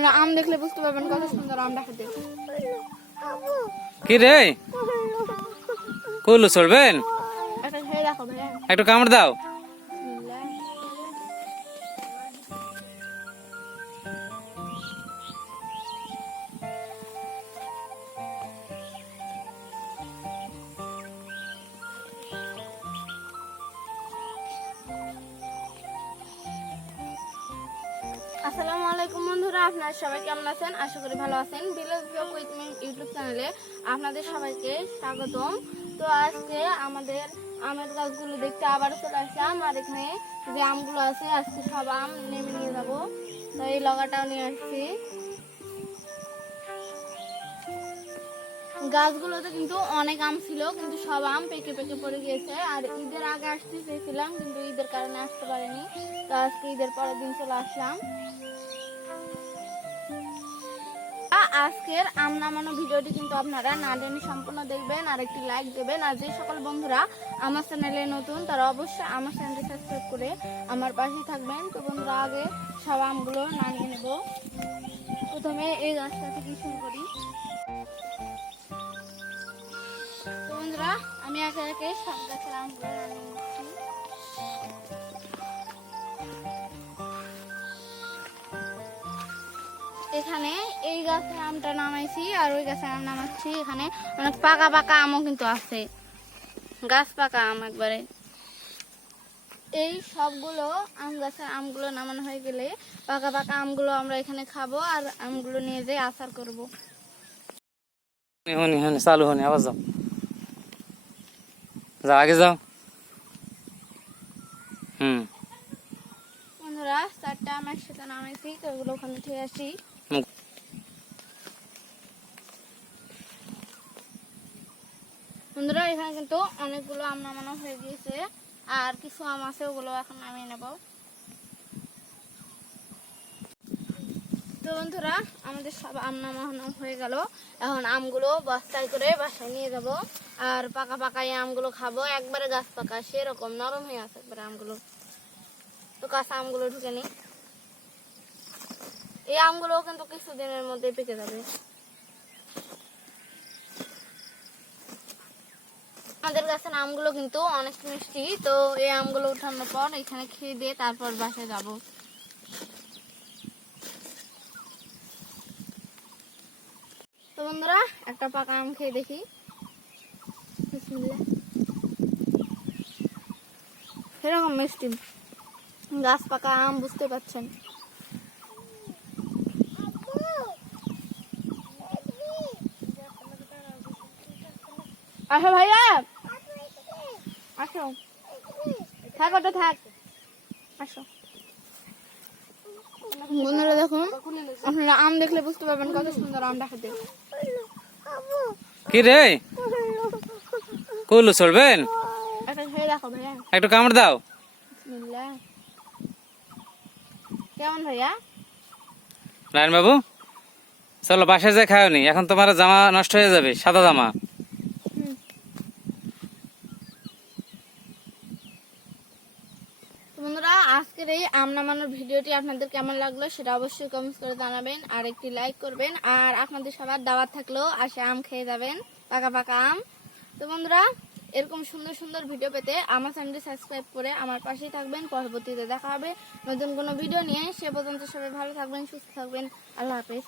আপনারা আম দেখলে বুঝতে পারবেন কত সুন্দর আমটা খেতে। কি রে কইলো চলবেন? একটা খেয়ে দেখো ভাইয়া। একটু কামড় দাও। আসসালামু আলাইকুম বন্ধুরা, আপনারা সবাই কেমন আছেন? আশা করি ভালো আছেন। Village blog with me YouTube চ্যানেলে আপনাদের সবাইকে স্বাগতম। তো আজকে আমাদের আমের গাছগুলো দেখতে আবার চলে আসলাম, আর এখানে যে আমগুলো আছে আজকে সব আম নেমে নিয়ে যাবো। তো এই লগাটাও নিয়ে আসছি। গাছগুলোতে কিন্তু অনেক আম ছিল, কিন্তু সব আম পেকে পেকে পড়ে গিয়েছে। আর ঈদের আগে আসতে চেয়েছিলাম, কিন্তু ঈদের কারণে আসতে পারিনি। তো আজকে ঈদের পরের দিন চলে আসলাম। আজকের আম নামানো ভিডিওটি কিন্তু আপনারা না টেনে সম্পূর্ণ দেখবেন, আর একটি লাইক দেবেন। আর যে সকল বন্ধুরা আমার চ্যানেলে নতুন তারা অবশ্যই আমার চ্যানেলটি সাবস্ক্রাইব করে আমার পাশে থাকবেন। তো বন্ধুরা, আগে সব আমগুলো নামিয়ে নেব। প্রথমে এই গাছটা থেকে শুরু করি। তো বন্ধুরা, আমি একে একে সব গাছের আমগুলো নামিয়ে নিচ্ছি। এখানে এই গাছের আমটা নামাইছি, আর ওই গাছের আম নামাচ্ছি। এখানে অনেক পাকা পাকা আমও কিন্তু আছে, গাছ পাকা আম একবারে। এই সবগুলো আম গাছের আমগুলো নামানো হয়ে গেলে পাকা পাকা আমগুলো আমরা এখানে খাবো, আর আমগুলো নিয়ে যেয়ে আচার করব। চালু হনি আবার যাও, যাও আগে যাও। বন্ধুরা, চারটা আম একসাথে নামাইছি, তো ওগুলো ওখানে ঠিক আসি। বন্ধুরা, এখানে কিন্তু অনেকগুলো আম নামানো হয়ে গিয়েছে, আর কিছু আম আছে, ওগুলো এখন নামিয়ে নেব। তো বন্ধুরা, আমাদের সব আম নামানো হয়ে গেল। এখন আমগুলো বস্তায় করে বাসায় নিয়ে যাব, আর পাকা পাকা এই আমগুলো খাবো। একবারে গাছ পাকা, সেরকম নরম হয়ে আছে একবারে আমগুলো। তো কাঁচা আমগুলো ঢুকে নি। এই আমগুলো কিন্তু কিছুদিনের মধ্যে পেকে যাবে। আমাদের গাছের আমগুলো কিন্তু অনেক মিষ্টি। তো এই আমগুলো উঠানোর পর এখানে খেয়ে দিয়ে তারপর বাসায় যাব। তো বন্ধুরা, একটা পাকা আম খেয়ে দেখি। সেরকম মিষ্টি, গাছ পাকা আম, বুঝতে পারছেন। আসো ভাইয়া, আসো, থাক ওটা থাক, আসো। বন্ধুরা দেখুন, আপনারা আম দেখলে বুঝতে পারবেন কত সুন্দর আমটা খেতে। কি রে কইলো চলবেন? একটা খেয়ে দেখো ভাইয়া। একটু কামড় দাও। কেমন ভাইয়া? নারায়ণ বাবু, চলো বাসায় যাই, খাওনি এখন, তোমার জামা নষ্ট হয়ে যাবে, সাদা জামা। বন্ধুরা, আজকের এই আম নামানোর ভিডিওটি আপনাদের কেমন লাগলো সেটা অবশ্যই কমেন্ট করে জানাবেন, আর একটি লাইক করবেন। আর আপনাদের সবার দাওয়াত থাকলেও আসে আম খেয়ে যাবেন, পাকা পাকা আম। তো বন্ধুরা, এরকম সুন্দর সুন্দর ভিডিও পেতে আমার চ্যানেলটি সাবস্ক্রাইব করে আমার পাশেই থাকবেন। পরবর্তীতে দেখা হবে নতুন কোনো ভিডিও নিয়ে। সে পর্যন্ত সবাই ভালো থাকবেন, সুস্থ থাকবেন। আল্লাহ হাফেজ।